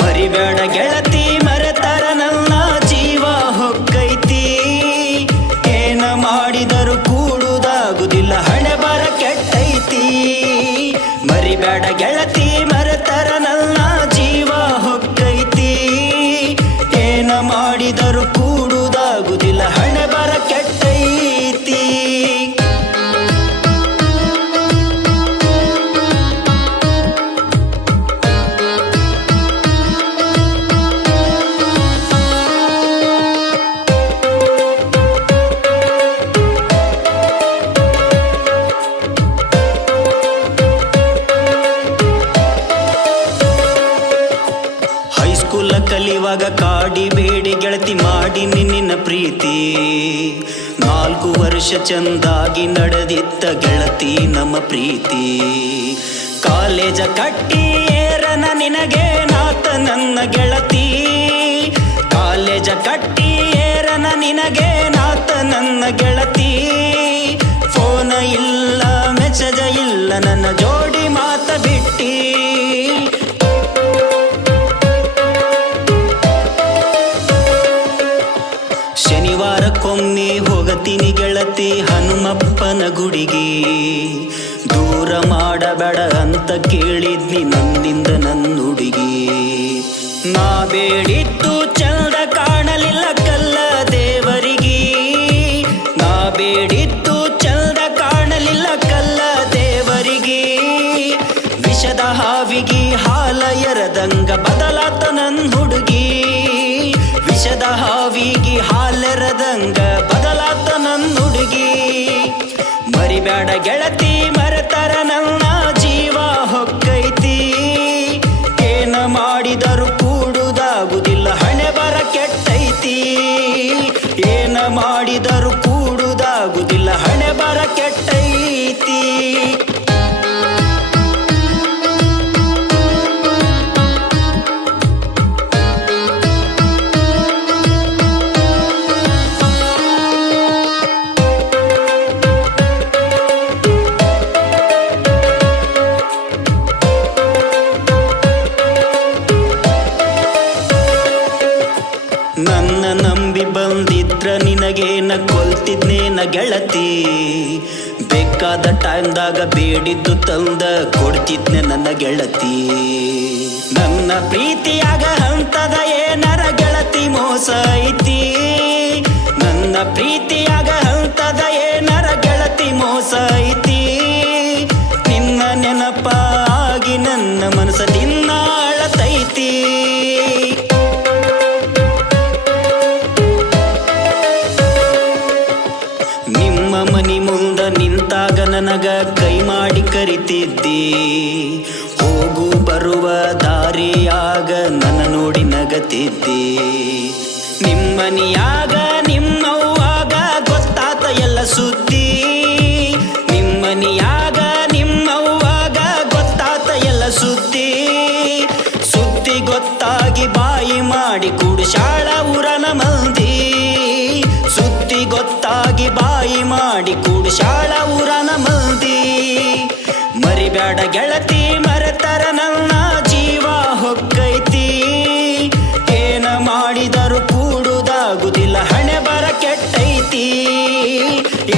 ಮರಿಬೇಡ ಗೆಳತಿ ಮರೆತರ ನನ್ನ ಜೀವ ಹೊಕ್ಕೈತಿ. ಏನ ಮಾಡಿದರೂ ಕೂಡುವುದಾಗುದಿಲ್ಲ ಹಣೆ ಬರ ಕೆಟ್ಟೈತಿ. ಮರಿಬೇಡ ಗೆಳತಿ ಮರೆತರ ನನ್ನ ಜೀವ ಹೊಕ್ಕೈತಿ. ಏನ ಮಾಡಿದರೂ ಕೂಡುವುದಾಗುದಿಲ್ಲ ಹಣೆ ಬರ ಕೆಟ್ಟೈತಿ. ಹೈಸ್ಕೂಲ ಕಲಿಯುವಾಗ ಕಾಡಿ ಬೇಡಿ ಗೆಳತಿ ಮಾಡಿ ನಿನ್ನ ಪ್ರೀತಿ. 4 ವರ್ಷ ಚಂದಾಗಿ ನಡೆದಿತ್ತ ಗೆಳತಿ ನಮ್ಮ ಪ್ರೀತಿ. ಕಾಲೇಜ ಕಟ್ಟಿ ಏರನ ನಿನಗೆ ನಾತ ನನ್ನ ಗೆಳತಿ. ಕಾಲೇಜ ಕಟ್ಟಿ ಏರನ ನಿನಗೆ ನಾತ ನನ್ನ ಗೆಳತಿ. ಫೋನ ಇಲ್ಲ ಮೆಸೇಜ ಇಲ್ಲ ನನ್ನ ಜೋಡಿ ಮಾತ ಬಿಟ್ಟಿ. ಶನಿವಾರಕ್ಕೊಮ್ಮೆ ಹೋಗತೀನಿ ಗೆಳತಿ ಹನುಮಪ್ಪನ ಗುಡಿಗೆ. ದೂರ ಮಾಡಬೇಡ ಅಂತ ಕೇಳಿದ್ನಿ ನನ್ನಿಂದ ನನ್ನ ಹುಡುಗಿ. ನಾ ಬೇಡಿದ್ದು ಚಂದ ಕಾಣಲಿಲ್ಲ ಕಲ್ಲ ದೇವರಿಗೆ. ನಾ ಬೇಡಿದ್ದು ಚಂದ ಕಾಣಲಿಲ್ಲ ಕಲ್ಲ ದೇವರಿಗೆ. ವಿಷದ ಹಾವಿಗೆ ಹಾಲ ಎರದಂಗ ಬದಲಾತ ನನ್ನ ಹುಡುಗಿ. ವಿಷದ ಹಾವಿಗೆ ಹಾಲೆರದಂಗ ಬದಲಾತ ನನ್ನ ಹುಡುಗಿ. ಮರಿಬೇಡ ಗೆಳತಿ ಮರೆತರ ನನ್ನ ಜೀವ ಹೊಕ್ಕೈತಿ. ಏನ ಮಾಡಿದರೂ ಕೂಡುವುದಾಗುದಿಲ್ಲ ಹಣೆ ಬರ ಕೆಟ್ಟೈತಿ. ಏನ ಮಾಡಿದರೂ ಕೂಡುವುದಾಗುದಿಲ್ಲ ಹಣೆ ಬರ ಕೆಟ್ಟೈತಿ. ನನ್ನ ನಂಬಿ ಬಂದಿದ್ರ ನಿನಗೇನ ಕೊಲ್ತಿದ್ನೇನ ಗೆಳತಿ. ಬೇಕಾದ ಟೈಮ್ದಾಗ ಬೇಡಿದ್ದು ತಂದ ಕೊಡ್ತಿದ್ನೆ ನನ್ನ ಗೆಳತಿ. ನನ್ನ ಪ್ರೀತಿಯಾಗ ಹಂತದ ಏನರ ಗೆಳತಿ ಮೋಸ ಐತಿ. ನನ್ನ ಪ್ರೀತಿಯಾಗ ಹಂತದ ಏನರ ಗೆಳತಿ ಮೋಸ ಐತಿ. ನಿನ್ನ ನೆನಪಾಗಿ ನನ್ನ ಮನಸ್ಸ ದಿನ ಅಳತೈತಿ. ಮನಿ ಮುಂದ ನಿಂತಾಗ ನನಗ ಕೈ ಮಾಡಿ ಕರಿತಿದ್ದಿ. ಹೋಗು ಬರುವ ದಾರಿಯಾಗ ನನ್ನ ನೋಡಿ ನಗತಿದ್ದಿ. ನಿಮ್ಮನಿಯಾಗ ನಿಮ್ಮವ್ವಾಗ ಗೊತ್ತಾತ ಎಲ್ಲ ಸುದ್ದಿ. ನಿಮ್ಮನಿಯಾಗ ನಿಮ್ಮವ್ವಾಗ ಗೊತ್ತಾತ ಎಲ್ಲ ಸುದ್ದಿ. ಸುದ್ದಿ ಗೊತ್ತಾಗಿ ಬಾಯಿ ಮಾಡಿ ಕುಡಿಸಾಳ ಊರನ ಮಂದಿ. ಸುದ್ದಿ ಗೊತ್ತಾಗಿ ಬಾಯಿ ಮಾಡಿ ಕುಡಿಸಾಳ ಊರನ ಮಂದಿ. ಮರಿಬೇಡ ಗೆಳತಿ ಮರೆತರ ನನ್ನ ಜೀವ ಹೊಕ್ಕೈತಿ. ಏನ ಮಾಡಿದರೂ ಕೂಡುವುದಾಗುದಿಲ್ಲ ಹಣೆ ಬರ ಕೆಟ್ಟೈತಿ.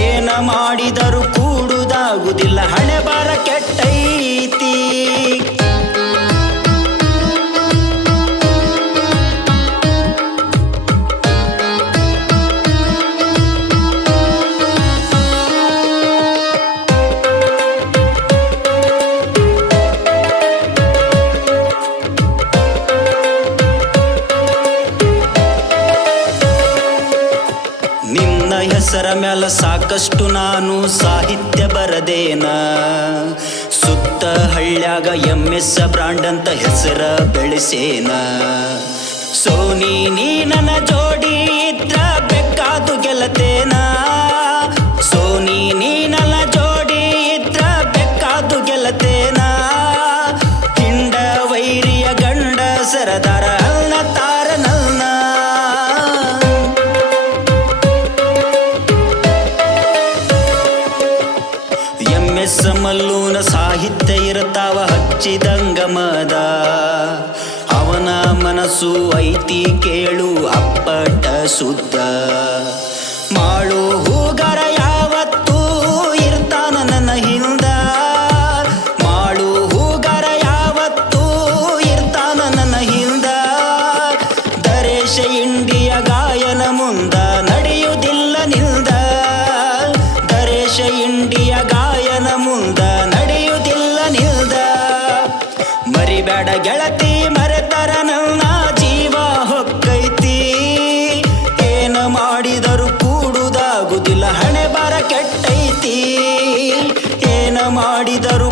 ಏನ ಮಾಡಿದರೂ ಕೂಡುವುದಾಗುದಿಲ್ಲ ಹಣೆ ಬರ ಕೆಟ್ಟೈತಿ. ಹೆಸರ ಮ್ಯಾಲ ಸಾಕಷ್ಟು ನಾನು ಸಾಹಿತ್ಯ ಬರದೇನ. ಸುತ್ತ ಹಳ್ಳ್ಯಾಗ MS ಬ್ರಾಂಡ್ ಅಂತ ಹೆಸರ ಬೆಳೆಸೇನ. ಸೋನಿ ನೀ ನನ್ನ ಜೋಡಿ ಇದ್ರ ಬೇಕಾದು ಗೆಲತೇನ. ಸೋನಿ ನೀ ನನ್ನ ಜೋಡಿ ಇದ್ರ ಬೇಕಾದು ಗೆಲತೇನ. ಹಿಂಡ ವೈರಿಯ ಗಂಡ ಸರದಾರ ಅಲ್ಲ ತಾರ ನನ್ನ. ಎಸ್ ಮಲ್ಲೂನ ಸಾಹಿತ್ಯ ಇರ್ತಾವ ಹಚ್ಚಿದಂಗಮದ ಅವನ ಮನಸ್ಸು ಐತಿ ಕೇಳು ಅಪ್ಪಟ ಸುದ್ದ ಮಾಡು ಹೂಗರ ಯಾವತ್ತೂ ಇರ್ತಾನ ನನ್ನ ಹಿಂದ ಮಾಡು ಹೂಗರ ಯಾವತ್ತೂ ಇರ್ತಾನ ನನ್ನ ಹಿಂದ ದರೇಶ ಇಂಡಿಯ ಗಾಯನ ಮುಂದ ನಡೆಯುವುದಿಲ್ಲ ನಿಲ್ದ ದರೇಶ ಇಂಡಿಯ ಗಾಯನ ಮುಂದ ನಡೆಯುವುದಿಲ್ಲ ನಿಲ್ದ ಮರಿಬೇಡ ಗೆಳತಿ ಮರೆತರ ನನ್ನ ಜೀವ ಹೊಕ್ಕೈತಿ ಏನ ಮಾಡಿದರು ಕೂಡುದಾಗುದಿಲ್ಲ ಹಣೆ ಬರ ಕೆಟ್ಟೈತಿ ಏನ ಮಾಡಿದರು